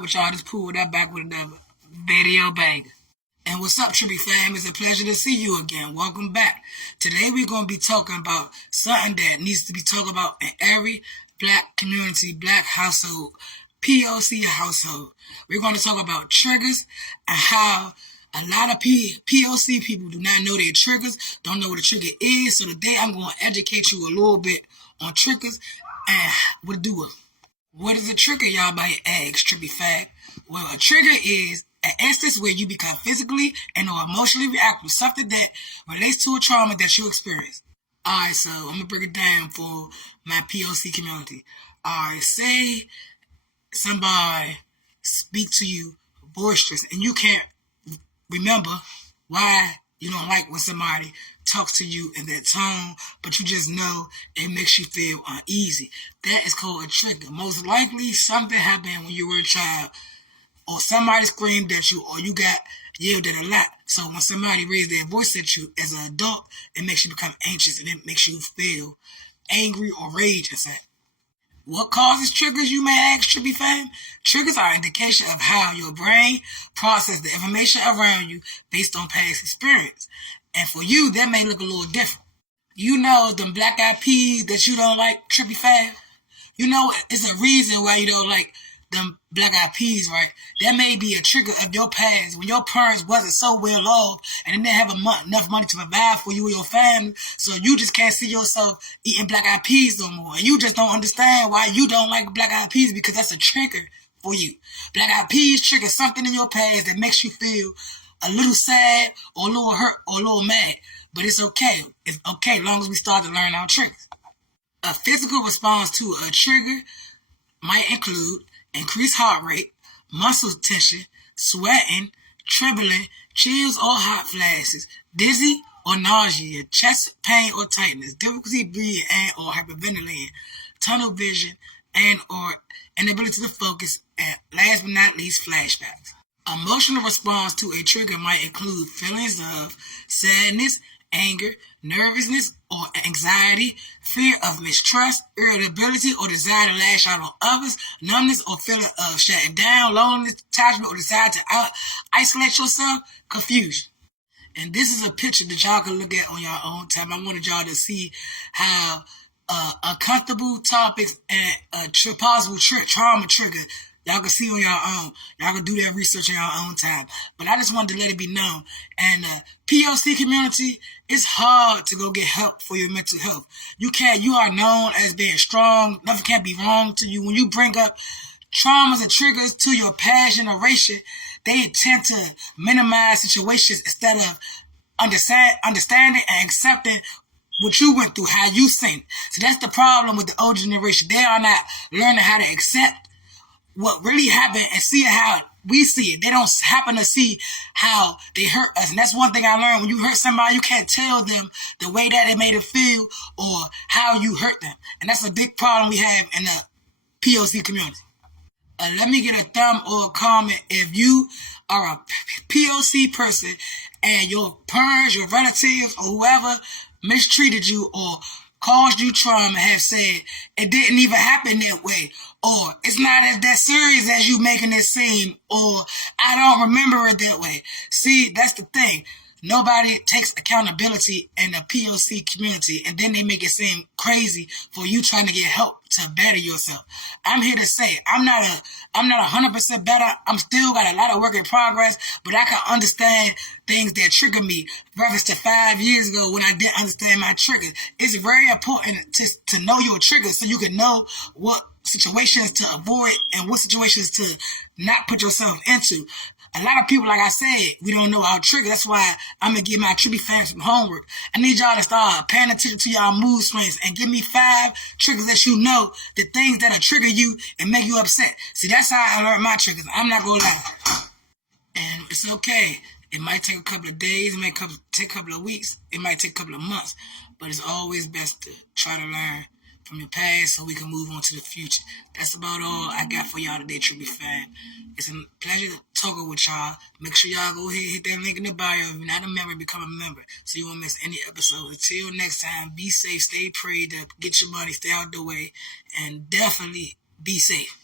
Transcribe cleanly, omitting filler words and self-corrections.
With y'all, just pulled that back with another video banger. And what's up, Trippy fam? It's a pleasure to see you again. Welcome back. Today we're going to be talking about something that needs to be talked about in every black community, black household, POC household. We're going to talk about triggers and how a lot of POC people do not know their triggers, don't know what a trigger is. So today I'm going to educate you a little bit on triggers and what to do with them. What is a trigger, y'all might ask, Trippy fam? Well, a trigger is an instance where you become physically and or emotionally react with something that relates to a trauma that you experienced. Alright, so I'm going to break it down for my POC community. Alright, say somebody speak to you boisterous and you can't remember why you don't like when somebody talks to you in that tone, but you just know it makes you feel uneasy. That is called a trigger. Most likely something happened when you were a child, or somebody screamed at you, or you got yelled at a lot. So when somebody raised their voice at you as an adult, it makes you become anxious and it makes you feel angry or rage inside. What causes triggers, you may ask, Trippy fam? Triggers are an indication of how your brain processes the information around you based on past experience. And for you, that may look a little different. You know them black eyed peas that you don't like, Trippy fam? You know, it's a reason why you don't like them black eyed peas, right? That may be a trigger of your past when your parents wasn't so well off and they didn't have enough money to provide for you and your family, so you just can't see yourself eating black eyed peas no more. And you just don't understand why you don't like black eyed peas, because that's a trigger for you. Black eyed peas trigger something in your past that makes you feel a little sad or a little hurt or a little mad. But it's okay. It's okay as long as we start to learn our triggers. A physical response to a trigger might include increased heart rate, muscle tension, sweating, trembling, chills or hot flashes, dizzy or nausea, chest pain or tightness, difficulty breathing and or hyperventilating, tunnel vision and or inability to focus, and last but not least, flashbacks. Emotional response to a trigger might include feelings of sadness, anger, nervousness or anxiety, fear of mistrust, irritability or desire to lash out on others, numbness or feeling of shutting down, loneliness, detachment or desire to isolate yourself, confusion. And this is a picture that y'all can look at on your own time. I wanted y'all to see how uncomfortable topics and possible trauma trigger y'all can see on your own. Y'all can do that research on your own time. But I just wanted to let it be known. And POC community, it's hard to go get help for your mental health. You are known as being strong. Nothing can be wrong to you. When you bring up traumas and triggers to your past generation, they tend to minimize situations instead of understanding and accepting what you went through, how you seen it. So that's the problem with the older generation. They are not learning how to accept what really happened and see how we see it. They don't happen to see how they hurt us. And that's one thing I learned. When you hurt somebody, you can't tell them the way that it made them feel or how you hurt them. And that's a big problem we have in the POC community. Let me get a thumb or a comment if you are a POC person and your parents, your relatives, or whoever mistreated you or caused you trauma have said it didn't even happen that way, or it's not as that serious as you making it seem, or I don't remember it that way. See, that's the thing. Nobody takes accountability in the POC community, and then they make it seem crazy for you trying to get help to better yourself. I'm here to say I'm not 100% better. I'm still got a lot of work in progress, but I can understand things that trigger me. Reference to 5 years ago when I didn't understand my triggers. It's very important to know your triggers so you can know what situations to avoid and what situations to not put yourself into. A lot of people, like I said, we don't know our trigger. That's why I'm going to give my Trippy fans some homework. I need y'all to start paying attention to y'all mood swings and give me 5 triggers that you know, the things that'll trigger you and make you upset. See, that's how I learned my triggers. I'm not going to lie. And it's okay. It might take a couple of days. It might take a couple of weeks. It might take a couple of months. But it's always best to try to learn from your past so we can move on to the future. That's about all I got for y'all today, Trippy fan. It's a pleasure talking with y'all. Make sure y'all go ahead and hit that link in the bio. If you're not a member, become a member so you won't miss any episode. Until next time, be safe, stay prayed up, get your money, stay out the way, and definitely be safe.